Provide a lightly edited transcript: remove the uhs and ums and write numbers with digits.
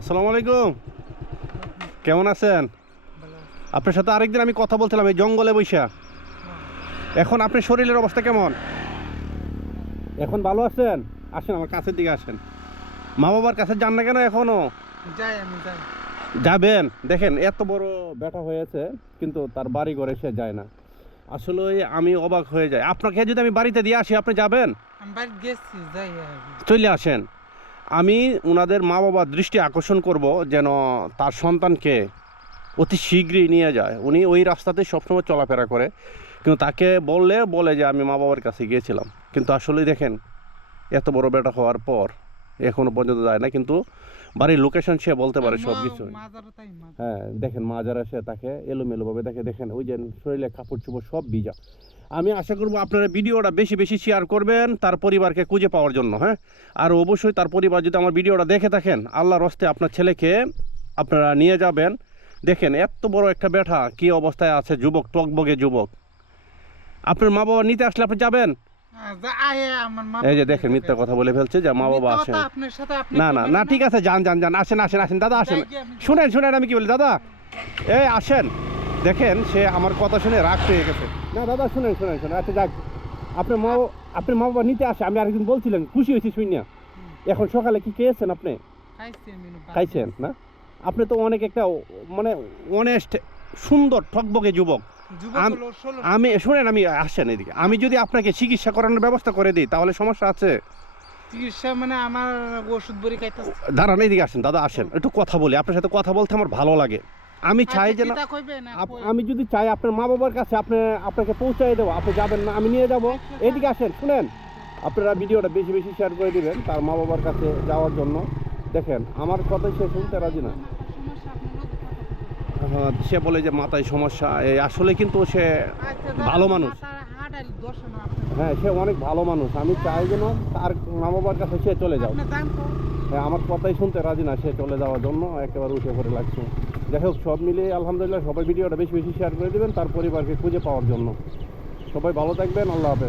আসসালামু আলাইকুম, কেমন আছেন? আপনার সাথে আরেকদিন আমি কথা বলছিলাম এই জঙ্গলে বৈশা। এখন আপনার শরীরের অবস্থা কেমন? এখন ভালো আছেন? আসেন আমার কাছের দিকে আসেন। মা বাবার কাছে যান না কেন এখনো? যাই। যাবেন। দেখেন এত বড় ব্যথা হয়েছে কিন্তু তার বাড়ি ঘরে সে যায় না। আসলে আমি অবাক হয়ে যাই। আপনাকে যদি আমি বাড়িতে দিয়ে আসি আপনি যাবেন? আমি বাড়ি গেছি, যাই চলে আসেন। আমি ওনাদের মা বাবার দৃষ্টি আকর্ষণ করব যেন তার সন্তানকে অতি শীঘ্রই নিয়ে যায়। উনি ওই রাস্তাতে সবসময় চলাফেরা করে, কিন্তু তাকে বলে যে আমি মা বাবার কাছে গিয়েছিলাম, কিন্তু আসলে দেখেন এত বড় বেটা হওয়ার পর এখনো পর্যন্ত যায় না। কিন্তু বাড়ির লোকেশন সে বলতে পারে সব কিছু। হ্যাঁ দেখেন মাজার আসে তাকে এলোমেলোভাবে দেখেন ওই যে শরীরে কাপড় চোপড় সব ভিজা। আমি আশা করবো আপনারা ভিডিওটা বেশি বেশি শেয়ার করবেন তার পরিবারকে খুঁজে পাওয়ার জন্য। হ্যাঁ, আর অবশ্যই তার পরিবার যদি আমার ভিডিওটা দেখে থাকেন আল্লাহর হস্তে আপনার ছেলেকে আপনারা নিয়ে যাবেন। দেখেন এত বড় একটা ব্যাটা কি অবস্থায় আছে, যুবক, টকবগে যুবক। আপনার মা বাবা নিতে আসলে আপনি যাবেন? এই যে দেখেন মিথ্যা কথা বলে ফেলছে যে মা বাবা আসেন। না না না, ঠিক আছে, যান আসেন দাদা, আসেন। শুনেন আমি কি বলি দাদা, এই আসেন। দেখেন সে আমার কথা শুনে রাগ পেয়ে গেছে। না দাদা শুনেন, আচ্ছা যাক, আপনার মা বাবা নিতে আসে। আমি আরেকদিন বলছিলেন, খুশি হয়েছি শুনিয়া। এখন সকালে কি খেয়েছেন আপনি? খাইছেন না? আপনি তো অনেক একটা মানে অনেস্ট সুন্দর ঠকবগে যুবক। আমি শুনেন, আমি আসেন এদিকে। আমি যদি আপনাকে চিকিৎসা করানোর ব্যবস্থা করে দিই তাহলে সমস্যা আছে? চিকিৎসা মানে আমার ওষুধ বড়ি খাইতে। দাঁড়ান এদিকে আসেন দাদা, আসেন একটু কথা বলি। আপনার সাথে কথা বলতে আমার ভালো লাগে। আমি চাই যে আমি যদি চাই আপনার মা বাবার কাছে আপনাকে পৌঁছাই দেবো, আপনি যাবেন না? আমি নিয়ে যাবো। এদিকে আসেন, শুনেন, আপনারা ভিডিওটা বেশি বেশি শেয়ার করে দিবেন তার মা বাবার কাছে যাওয়ার জন্য। দেখেন আমার কথাই সে শুনতে রাজি না। সে বলে যে মাথায় সমস্যা। এই আসলে কিন্তু সে ভালো মানুষ। হ্যাঁ সে অনেক ভালো মানুষ। আমি চাই যেন তার মা বাবার কাছে সে চলে যাও। হ্যাঁ আমার কথাই শুনতে রাজি না, সে চলে যাওয়ার জন্য একেবারে উঠে পড়ে লাগছে। যাই হোক, সব মিলিয়ে আলহামদুলিল্লাহ সবাই ভিডিওটা বেশি বেশি শেয়ার করে দেবেন তার পরিবারকে খুঁজে পাওয়ার জন্য। সবাই ভালো থাকবেন, আল্লাহ হাফেজ।